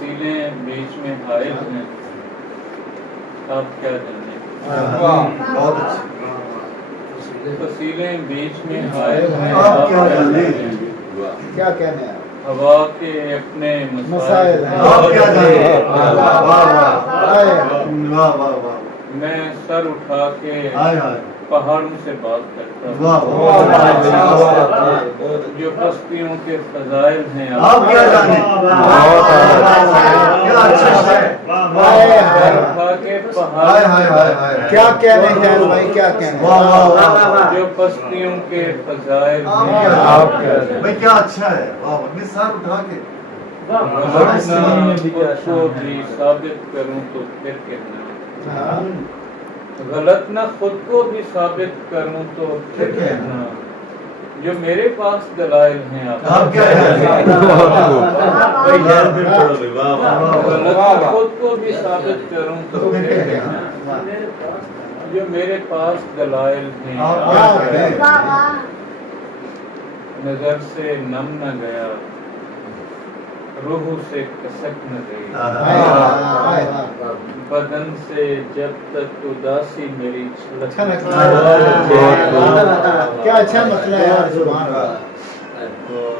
फसीलें बीच में हाइल हैं, आप क्या जाने। बहुत अच्छी। फसीलें बीच में हाइल हैं, आप क्या जाने। क्या कहने हैं हवा के अपने मसाइल हैं। आप क्या जाने। वाह वाह आए। वाह वाह वाह। मैं सर उठा के हाय हाय। पहाड़ों से बात करता वाह हूँ, वाह। जो बस्तियों के फजाइल हैं, आप क्या जाने। क्या अच्छा है। सर उठा के हाय पहाड़ हाय हाय हाय। क्या कहने हैं भाई, क्या कहने वाह वाह वाह। जो बस्तियों के फजाइल आप हैं, क्या आप जाने। क्या जाने। भाई क्या अच्छा है। वाह वाह। सर उठा के। वरना खुद को भी साबित करूं तो फिर कहना, हाँ। गलत ना खुद को भी साबित करूं तो फिर कहना, जो मेरे पास दलाइल हैं आप क्या जाने। गलत ना खुद को भी साबित करूं तो फिर कहना, जो मेरे पास दलाइल हैं आप आप क्या जाने। नजर से नम न गया, रूह से कसक न गई, बदन से जब तक उदासी मेरी अच्छा छलक लगता है। क्या अच्छा मतलब है यार, सुभान अल्लाह। और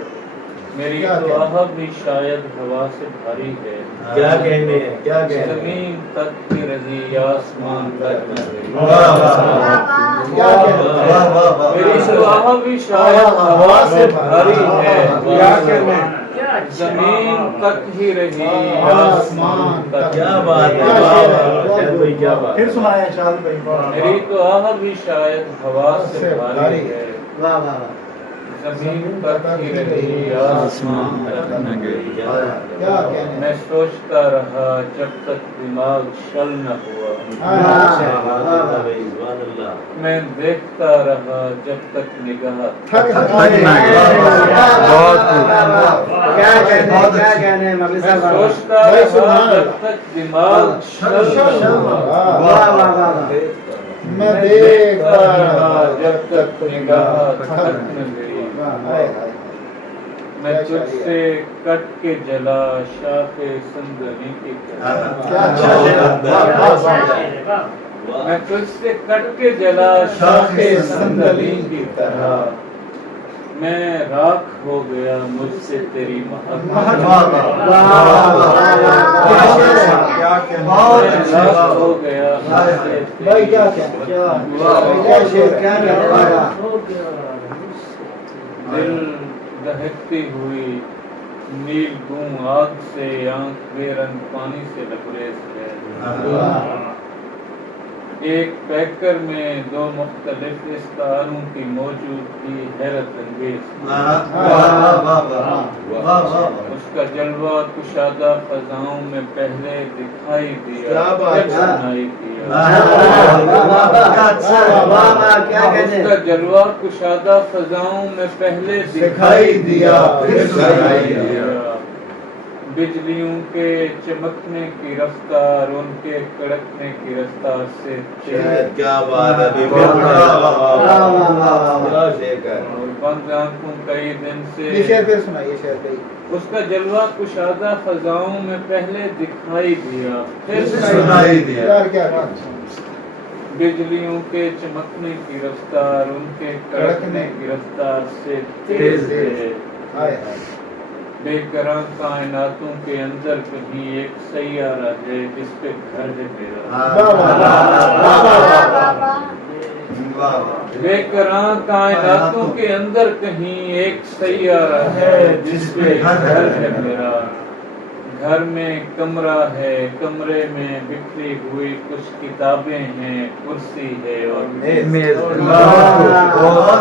मेरी क्या तो कहने? आह भी शायद हवा से भारी है, क्या कहने हैं, क्या कहने हैं। जमीन तक की रही आसमान तक न गई। वाह वाह। क्या कहने हैं? वाह वाह वाह। मेरी तो आह भी शायद हवा से भारी है, क्या कहने हैं? जमीन तक ही रही आसमान तक। क्या बात है, क्या वाह शेर है, वाह, शायद भाई क्या बात है। फिर सुनाया शाल भाई। मेरी तो आह भी शायद हवा से भारी है, वाह वाह वाह। जमीन तक ही रही आसमान तक न गई। क्या कहने मैं सोचता रहा जब तक दिमाग शल न हुआ, मैं देखता रहा जब तक निगाह थक मैं सोचता रहा जब तक दिमाग शल न हुआ, मैं मैं देखता रहा जब तक निगाह थक न गई। मैं तुझसे कट के जला शाखे संदनी की तरह, क्या अच्छा मैं तुझसे कट के जला शाखे संदनी की तरह, मैं राख हो गया मुझसे तेरी मोहब्बत, मैं राख हो गया मुझसे भाई तेरी क्या कहने क्या शेर क्या दिल दहकती हुई नील गूं आग से, आंख बेरंग पानी से लबरेज है। एक पैकर में दो मुख्तलिफ इस्तारों की मौजूदगी हैरत अंगेज, उसका जलवा कुशादा फजाओं में पहले दिखाई दिया, क्या बात फिर है। सुनाई दिया। क्या उसका जलवा कुशादा फजाओं में पहले दिखाई दिया, फिर सुनाई दिया। बिजलियों के चमकने की रफ्तार उनके कड़कने की रफ्तार से तेज, क्या बात है। और बंद आंखों कई दिन ये से शेर फिर सुनाइए शेर भाई। उसका जलवा कुशादा फजाओं में पहले दिखाई दिया, फिर सुनाई दिया। यार क्या बिजलियों के चमकने की रफ्तार उनके कड़कने की रफ्तार से तेज है। हाय हाय। बेकरां कायनातों के अंदर कहीं एक सैयारा है जिस पे घर है मेरा। बेकरां कायनातों के अंदर कहीं एक सैयारा है जिस पे घर है मेरा। घर में कमरा है, कमरे में बिखरी हुई कुछ किताबें हैं, कुर्सी है और मेज। बहुत